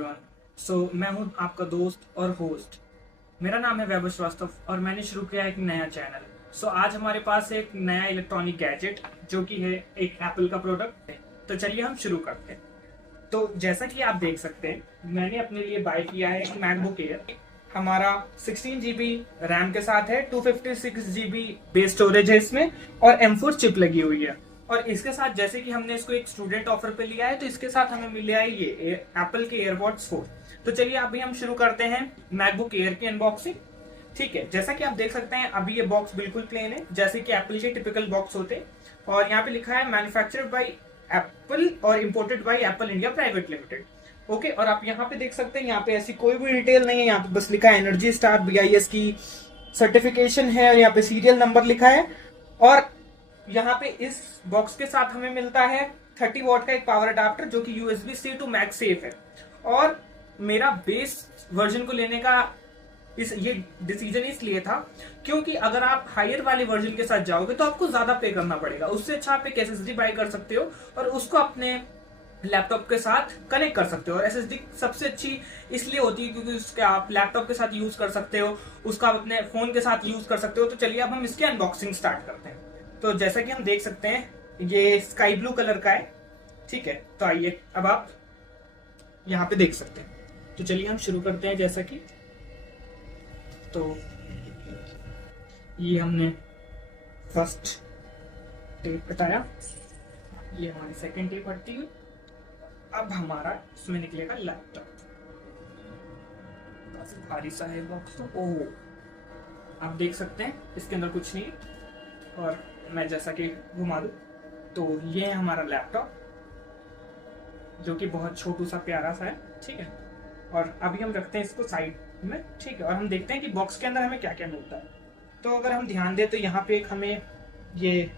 मैं हूं आपका दोस्त और होस्ट। मेरा नाम है वैभव श्रीवास्तव और मैंने शुरू किया एक नया चैनल। आज हमारे पास एक नया इलेक्ट्रॉनिक गैजेट जो कि है एक एप्पल का प्रोडक्ट है। तो चलिए हम शुरू करते हैं। तो जैसा कि आप देख सकते हैं, मैंने अपने लिए बाय किया है एक मैकबुक एयर। हमारा 16 GB रैम के साथ है, 256 GB बेस स्टोरेज है इसमें, और M4 चिप लगी हुई है। और इसके साथ जैसे कि हमने इसको एक स्टूडेंट ऑफर पे लिया है, तो इसके साथ हमें मिला है ये एप्पल के एयरपॉड्स 4। तो चलिए अभी हम शुरू करते हैं मैकबुक एयर की अनबॉक्सिंग। ठीक है, जैसा कि आप देख सकते हैं अभी ये बॉक्स बिल्कुल प्लेन है, जैसे कि एप्पल के टिपिकल बॉक्स होते हैं। और यहाँ पे लिखा है मैन्युफैक्चर्ड बाय एप्पल और imported bye Apple India private limited. Okay, और आप यहाँ पे देख सकते हैं, यहाँ पे ऐसी कोई भी डिटेल नहीं है, यहाँ पे बस लिखा है एनर्जी स्टार BIS की सर्टिफिकेशन है, और यहाँ पे सीरियल नंबर लिखा है। और यहाँ पे इस बॉक्स के साथ हमें मिलता है 30 वॉट का एक पावर अडाप्टर जो कि USB-C to MagSafe है। और मेरा बेस वर्जन को लेने का ये डिसीजन इसलिए था क्योंकि अगर आप हायर वाले वर्जन के साथ जाओगे तो आपको ज्यादा पे करना पड़ेगा। उससे अच्छा आप एक SSD बाय कर सकते हो और उसको अपने लैपटॉप के साथ कनेक्ट कर सकते हो। और SSD सबसे अच्छी इसलिए होती है क्योंकि उसके आप लैपटॉप के साथ यूज कर सकते हो, उसका आप अपने फोन के साथ यूज कर सकते हो। तो चलिए अब हम इसकी अनबॉक्सिंग स्टार्ट करते हैं। तो जैसा कि हम देख सकते हैं ये स्काई ब्लू कलर का है। ठीक है, तो आइए अब आप यहाँ पे देख सकते हैं। तो चलिए हम शुरू करते हैं। जैसा कि तो ये हमने फर्स्ट टेप हटाया, ये हमारी सेकंड टेप हटती है। अब हमारा इसमें निकलेगा लैपटॉप। काफी भारी सा है बॉक्स। तो ओह, आप देख सकते हैं इसके अंदर कुछ नहीं है। और मैं जैसा कि घुमा दूं तो ये है हमारा लैपटॉप जो कि बहुत छोटू सा प्यारा सा है। ठीक है, और अभी हम रखते हैं इसको साइड में। ठीक है, और हम देखते हैं कि बॉक्स के अंदर हमें क्या क्या मिलता है। तो अगर हम ध्यान दें तो यहाँ पे एक हमें ये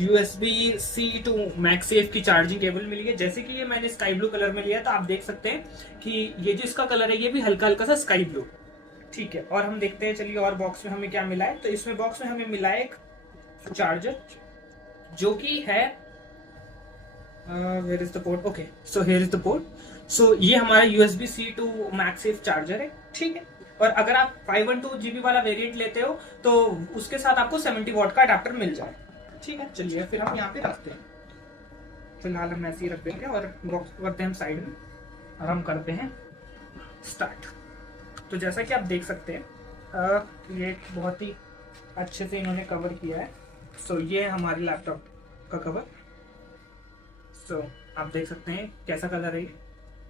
USB-C to MagSafe की चार्जिंग केबल मिली है। जैसे कि ये मैंने स्काई ब्लू कलर में लिया, तो आप देख सकते हैं कि ये जो इसका कलर है ये भी हल्का हल्का सा स्काई ब्लू। ठीक है, और हम देखते हैं चलिए और बॉक्स में हमें क्या मिला है। तो इसमें बॉक्स में हमें मिला है एक चार्जर जो कि है where is the port. Okay, so here is the port. So ये हमारा USB-C to MagSafe चार्जर है। ठीक है, और अगर आप 512 GB वाला वेरिएंट लेते हो तो उसके साथ आपको 70 वॉट का अडाप्टर मिल जाए। ठीक है, चलिए फिर हम यहाँ पे रखते हैं। फिलहाल हम ऐसे ही रख देंगे और बॉक्स करते हैं हम साइड में और हम करते हैं स्टार्ट। तो जैसा कि आप देख सकते हैं ये बहुत ही अच्छे से इन्होंने कवर किया है। सो ये है हमारे लैपटॉप का कवर। सो आप देख सकते हैं कैसा कलर है ये।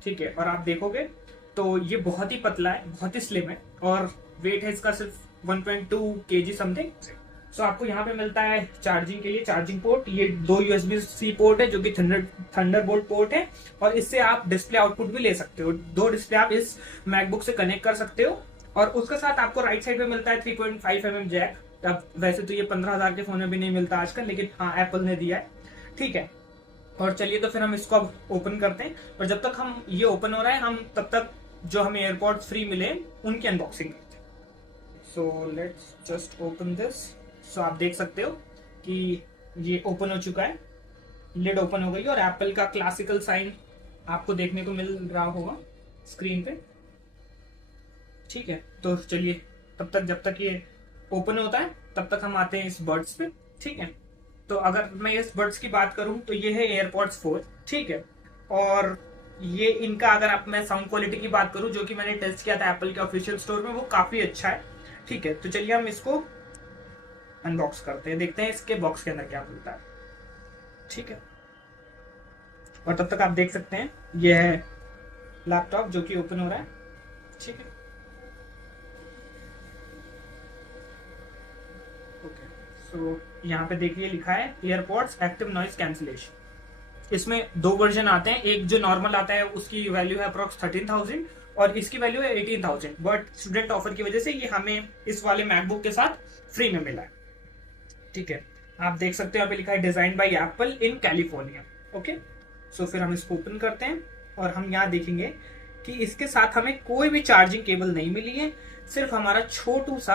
ठीक है, और आप देखोगे तो ये बहुत ही पतला है, बहुत ही स्लिम है, और वेट है इसका सिर्फ 1.2 kg समथिंग। सो आपको यहाँ पे मिलता है चार्जिंग के लिए चार्जिंग पोर्ट। ये 2 USB-C पोर्ट है जो कि थंडरबोल्ट पोर्ट है, और इससे आप डिस्प्ले आउटपुट भी ले सकते हो। 2 डिस्प्ले आप इस मैकबुक से कनेक्ट कर सकते हो। और उसके साथ आपको राइट साइड में मिलता है 3.5 mm जैक। अब वैसे तो ये 15,000 के फोन में भी नहीं मिलता आजकल, लेकिन हाँ एप्पल ने दिया है। ठीक है, और चलिए तो फिर हम इसको अब ओपन करते हैं। और जब तक हम ये ओपन हो रहा है हम तब तक जो हमें एयरपॉड्स फ्री मिले उनकी अनबॉक्सिंग करते हैं। So let's just open this. So आप देख सकते हो कि ये ओपन हो चुका है, लिड ओपन हो गई, और एप्पल का क्लासिकल साइन आपको देखने को मिल रहा होगा स्क्रीन पे। ठीक है, तो चलिए तब तक जब तक ये ओपन होता है तब तक हम आते हैं इस बड्स पे। ठीक है, तो अगर मैं इस बड्स की बात करूं तो ये है एयरपॉड्स 4। ठीक है, और ये इनका अगर आप मैं साउंड क्वालिटी की बात करूं जो कि मैंने टेस्ट किया था एप्पल के ऑफिशियल स्टोर में, वो काफी अच्छा है। ठीक है, तो चलिए हम इसको अनबॉक्स करते हैं, देखते हैं इसके बॉक्स के अंदर क्या मिलता है। ठीक है, और तब तक आप देख सकते हैं ये है लैपटॉप जो कि ओपन हो रहा है। ठीक है, ओके, सो यहाँ पे देखिए लिखा है एयरपॉड्स एक्टिव नॉइज कैंसिलेशन। इसमें 2 वर्जन आते हैं, एक जो नॉर्मल आता है उसकी वैल्यू है अप्रोक्स 13,000 और इसकी वैल्यू है 18,000। बट स्टूडेंट ऑफर की वजह से ये हमें इस वाले मैकबुक के साथ फ्री में मिला है। ठीक है, आप देख सकते हो यहाँ पे लिखा है design by Apple in California. Okay, so फिर हम इसको ओपन करते हैं और हम यहाँ देखेंगे कि इसके साथ हमें कोई भी चार्जिंग केबल नहीं मिली है, सिर्फ हमारा छोटू सा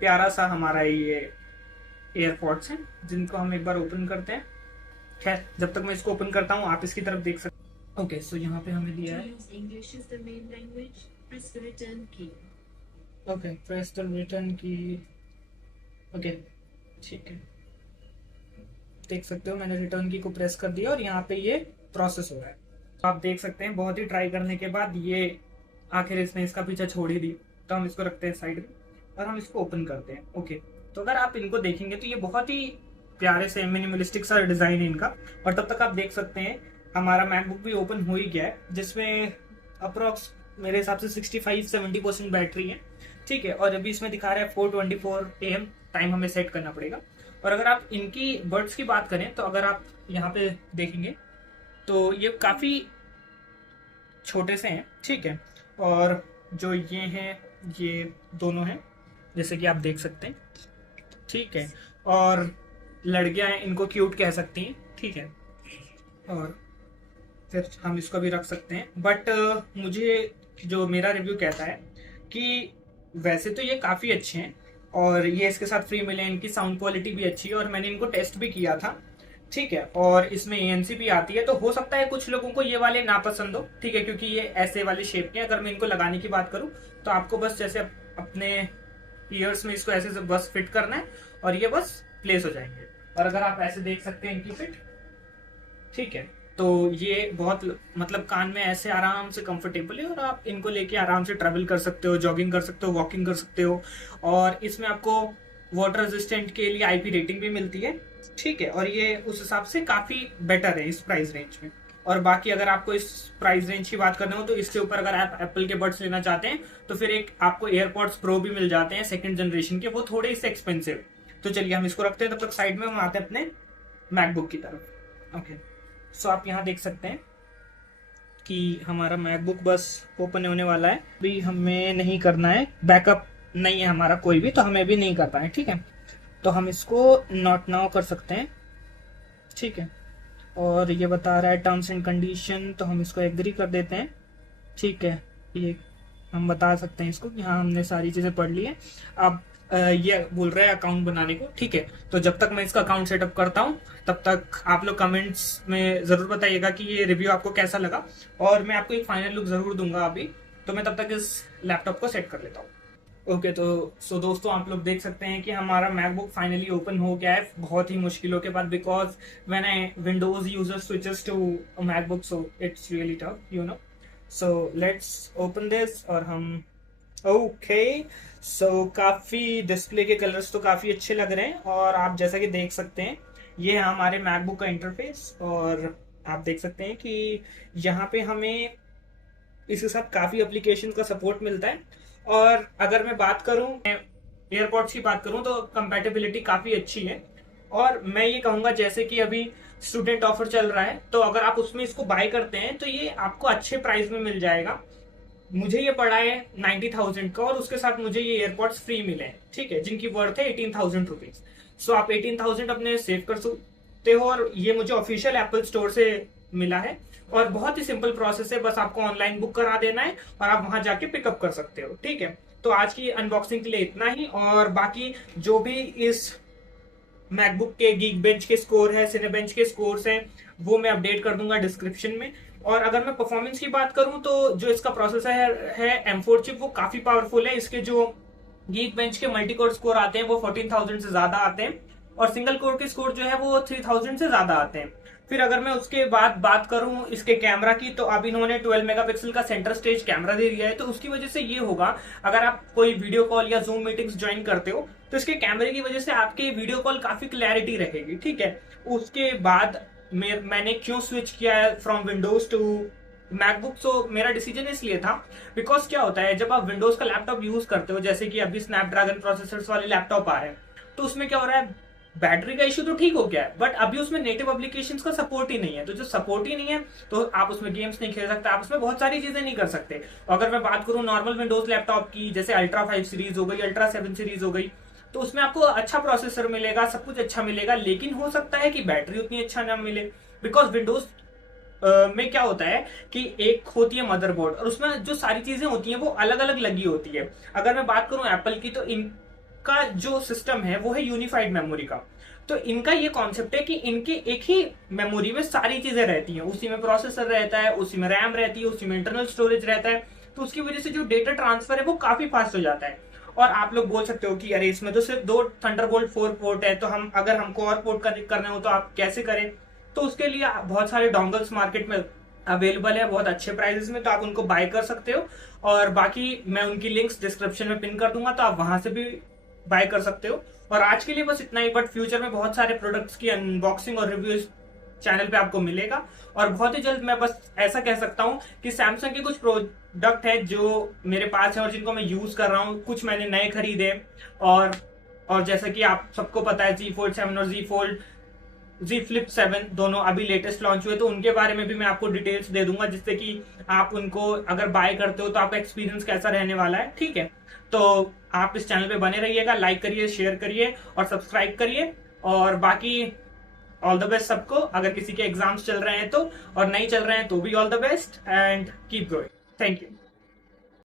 प्यारा सा हमारा ये एयरपॉड्स हैं जिनको हम एक बार ओपन करते हैं। खैर जब तक मैं इसको ओपन करता हूँ आप इसकी तरफ देख सकते हैं। ओके, सो यहाँ पे हमें दिया है English is the main language. Press the return key. Okay, press the return की। ओके, ठीक है, देख सकते हो मैंने रिटर्न की को प्रेस कर दिया और यहाँ पे ये प्रोसेस हो रहा है। तो आप देख सकते हैं बहुत ही ट्राई करने के बाद ये आखिर इसने इसका पीछा छोड़ ही दी। तो हम इसको रखते हैं साइड में और हम इसको ओपन करते हैं। ओके, तो अगर आप इनको देखेंगे तो ये बहुत ही प्यारे से मिनिमलिस्टिक सा डिजाइन है इनका। और तब तक आप देख सकते हैं हमारा मैकबुक भी ओपन हो ही गया है, जिसमें अप्रोक्स मेरे हिसाब से 65-70% बैटरी है। ठीक है, और अभी इसमें दिखा रहा है 4:24 AM टाइम हमें सेट करना पड़ेगा। और अगर आप इनकी बर्ड्स की बात करें तो अगर आप यहाँ पे देखेंगे तो ये काफ़ी छोटे से हैं। ठीक है, और जो ये हैं ये दोनों हैं जैसे कि आप देख सकते हैं। ठीक है, और लड़कियां हैं इनको क्यूट कह सकती हैं। ठीक है, और फिर हम इसको भी रख सकते हैं। बट मुझे जो मेरा रिव्यू कहता है कि वैसे तो ये काफ़ी अच्छे हैं और ये इसके साथ फ्री मिले, इनकी साउंड क्वालिटी भी अच्छी है और मैंने इनको टेस्ट भी किया था। ठीक है, और इसमें ANC भी आती है, तो हो सकता है कुछ लोगों को ये वाले नापसंद हो। ठीक है, क्योंकि ये ऐसे वाले शेप के। अगर मैं इनको लगाने की बात करूं तो आपको बस जैसे अपने ईयर्स में इसको ऐसे से बस फिट करना है और ये बस प्लेस हो जाएंगे। और अगर आप ऐसे देख सकते हैं इनकी फिट, ठीक है, तो ये बहुत मतलब कान में ऐसे आराम से कंफर्टेबल है और आप इनको लेके आराम से ट्रैवल कर सकते हो, जॉगिंग कर सकते हो, वॉकिंग कर सकते हो। और इसमें आपको वाटर रेजिस्टेंट के लिए IP रेटिंग भी मिलती है। ठीक है, और ये उस हिसाब से काफ़ी बेटर है इस प्राइस रेंज में। और बाकी अगर आपको इस प्राइस रेंज की बात करना हो तो इसके ऊपर अगर आप एप्पल के बड्स लेना चाहते हैं तो फिर एक आपको एयरपॉड्स प्रो भी मिल जाते हैं 2nd जनरेशन के, वो थोड़े इससे एक्सपेंसिव। तो चलिए हम इसको रखते हैं, तब तक साइड में हम आते हैं अपने मैकबुक की तरफ। ओके, सो आप यहाँ देख सकते हैं कि हमारा मैकबुक बस ओपन होने वाला है। भी हमें नहीं करना है, बैकअप नहीं है हमारा कोई भी, तो हमें भी नहीं करना है। ठीक है, तो हम इसको नॉट नाउ कर सकते हैं। ठीक है, और ये बता रहा है टर्म्स एंड कंडीशन, तो हम इसको एग्री कर देते हैं। ठीक है, ये हम बता सकते हैं इसको कि हाँ हमने सारी चीज़ें पढ़ ली है। अब ये बोल रहा है अकाउंट बनाने को। ठीक है, तो जब तक मैं इसका अकाउंट सेटअप करता हूँ तब तक आप लोग कमेंट्स में ज़रूर बताइएगा कि ये रिव्यू आपको कैसा लगा, और मैं आपको एक फाइनल लुक ज़रूर दूंगा अभी। तो मैं तब तक इस लैपटॉप को सेट कर लेता हूँ। ओके, तो सो दोस्तों आप लोग देख सकते हैं कि हमारा मैकबुक फाइनली ओपन हो गया है बहुत ही मुश्किलों के बाद, because when I Windows user switches to MacBook so it's really tough you know. So let's open this और हम ओके, सो काफ़ी डिस्प्ले के कलर्स तो काफ़ी अच्छे लग रहे हैं। और आप जैसा कि देख सकते हैं ये है हमारे मैकबुक का इंटरफेस, और आप देख सकते हैं कि यहाँ पे हमें इसके साथ काफ़ी एप्लीकेशन का सपोर्ट मिलता है। और अगर मैं बात करूं, एयरपॉड्स की बात करूं, तो कंपैटिबिलिटी काफ़ी अच्छी है। और मैं ये कहूँगा जैसे कि अभी स्टूडेंट ऑफर चल रहा है, तो अगर आप उसमें इसको बाय करते हैं तो ये आपको अच्छे प्राइस में मिल जाएगा। मुझे ये पड़ा है 90,000 का और उसके साथ मुझे ये एयरपॉड्स फ्री मिले हैं। ठीक है, जिनकी वर्थ है 18,000 रुपीज। सो आप 18,000 अपने सेव कर सकते हो, और ये मुझे ऑफिशियल एप्पल स्टोर से मिला है। और बहुत ही सिंपल प्रोसेस है, बस आपको ऑनलाइन बुक करा देना है और आप वहां जाके पिकअप कर सकते हो। ठीक है, तो आज की अनबॉक्सिंग के लिए इतना ही, और बाकी जो भी इस मैकबुक के गीक बेंच के स्कोर है, सिनेबेंच के स्कोर्स हैं, वो मैं अपडेट कर दूंगा डिस्क्रिप्शन में। और अगर मैं परफॉर्मेंस की बात करूं तो जो इसका प्रोसेसर है M4 चिप, वो काफी पावरफुल है। इसके जो गीक बेंच के मल्टी कोर स्कोर आते हैं वो 14,000 से ज्यादा आते हैं, और सिंगल कोर के स्कोर जो है वो 3,000 से ज्यादा आते हैं। फिर अगर मैं उसके बाद बात करूं इसके कैमरा की, तो अब इन्होंने 12 मेगापिक्सल का सेंटर स्टेज कैमरा दे दिया है। तो उसकी वजह से ये होगा, अगर आप कोई वीडियो कॉल या जूम मीटिंग्स ज्वाइन करते हो तो इसके कैमरे की वजह से आपके वीडियो कॉल काफी क्लैरिटी रहेगी। ठीक है, उसके बाद मैंने क्यों स्विच किया है फ्रॉम विंडोज टू मैकबुक, सो मेरा डिसीजन इसलिए था बिकॉज क्या होता है जब आप विंडोज का लैपटॉप यूज करते हो, जैसे कि अभी स्नैपड्रैगन प्रोसेसर्स वाले लैपटॉप आ रहे हैं, तो उसमें क्या हो रहा है, बैटरी का इशू तो ठीक हो गया है, बट अभी उसमें नेटिव एप्लीकेशंस का सपोर्ट ही नहीं है। तो जो सपोर्ट ही नहीं है तो आप उसमें गेम्स नहीं खेल सकते, आप उसमें बहुत सारी चीजें नहीं कर सकते। अगर मैं बात करूं नॉर्मल विंडोज लैपटॉप की, जैसे अल्ट्रा 5 सीरीज हो गई, अल्ट्रा 7 सीरीज हो गई, तो उसमें आपको अच्छा प्रोसेसर मिलेगा, सब कुछ अच्छा मिलेगा, लेकिन हो सकता है कि बैटरी उतनी अच्छा ना मिले। बिकॉज विंडोज में क्या होता है कि एक होती है मदरबोर्ड, और उसमें जो सारी चीजें होती हैं वो अलग अलग लगी होती है। अगर मैं बात करूं एप्पल की, तो इनका जो सिस्टम है वो है यूनिफाइड मेमोरी का। तो इनका ये कॉन्सेप्ट है कि इनके एक ही मेमोरी में सारी चीजें रहती हैं, उसी में प्रोसेसर रहता है, उसी में रैम रहती है, उसी में इंटरनल स्टोरेज रहता है, तो उसकी वजह से जो डेटा ट्रांसफर है वो काफी फास्ट हो जाता है। और आप लोग बोल सकते हो कि अरे इसमें तो सिर्फ 2 थंडरबोल्ट 4 पोर्ट है, तो हम अगर हमको और पोर्ट कनेक्ट करने हो तो आप कैसे करें? तो उसके लिए बहुत सारे डोंगल्स मार्केट में अवेलेबल है बहुत अच्छे प्राइसेस में, तो आप उनको बाय कर सकते हो। और बाकी मैं उनकी लिंक्स डिस्क्रिप्शन में पिन कर दूंगा, तो आप वहां से भी बाय कर सकते हो। और आज के लिए बस इतना ही, बट फ्यूचर में बहुत सारे प्रोडक्ट्स की अनबॉक्सिंग और रिव्यूज चैनल पे आपको मिलेगा। और बहुत ही जल्द मैं बस ऐसा कह सकता हूँ कि सैमसंग के कुछ प्रोडक्ट है जो मेरे पास है और जिनको मैं यूज कर रहा हूँ, कुछ मैंने नए खरीदे। और जैसा कि आप सबको पता है Z Fold 7 और Z Flip 7 दोनों अभी लेटेस्ट लॉन्च हुए, तो उनके बारे में भी मैं आपको डिटेल्स दे दूंगा, जिससे कि आप उनको अगर बाय करते हो तो आपका एक्सपीरियंस कैसा रहने वाला है। ठीक है, तो आप इस चैनल पे बने रहिएगा, लाइक करिए, शेयर करिए और सब्सक्राइब करिए। और बाकी ऑल द बेस्ट सबको, अगर किसी के एग्जाम्स चल रहे हैं तो, और नहीं चल रहे हैं तो भी all the best and keep growing. Thank you.